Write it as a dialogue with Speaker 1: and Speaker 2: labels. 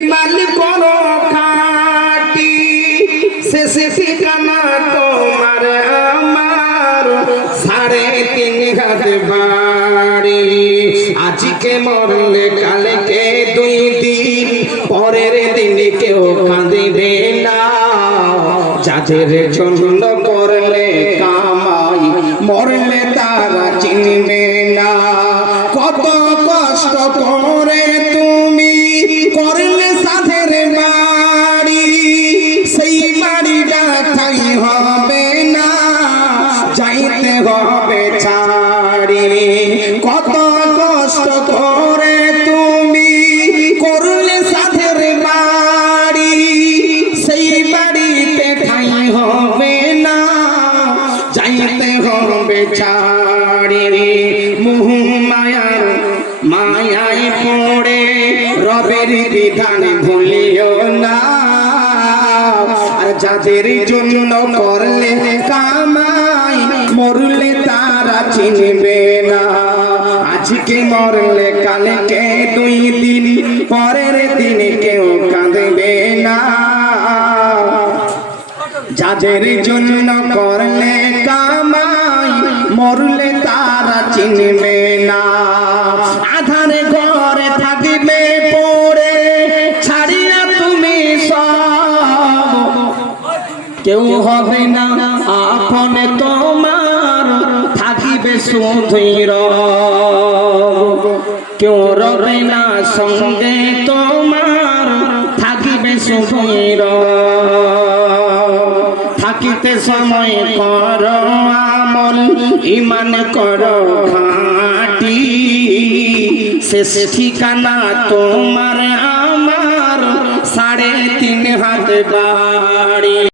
Speaker 1: মাল করো খাটি শেষে ঠিকানা তোমার আমার। সাড়ে তিন হাত বাড়ি, আজকে মরলে কালকে দুই দিন, পরের দিন কেউ কাঁদিবে না। যাদের জন্য করলে কামাই, মরলে তারা চিনবে না। কত কষ্ট করে ছাড়ি মুহ মায়ার মায়ায় পড়ে রবের বিধান ভুলিও না। আর যাদের জন্য করলে কামাই, মরলে তারা চিনবে না। আজকে মরলে কালকে দুই দিন, পরের দিন কেউ কাঁদবে না। যাদের জন্য করলে না। আধারে ঘরে থাকিবে পড়ে, ছাড়িয়া তুমি সব। কেউ হবে না, আপন তোমার থাকিবে রব কেউ রবে না, সঙ্গে তোমার থাকিবে রব থাকিতে সময় কর আমল, ইমান কর খাটি শেষ ঠিকানা তোমার আমার সাড়ে তিন হাত বাড়ি।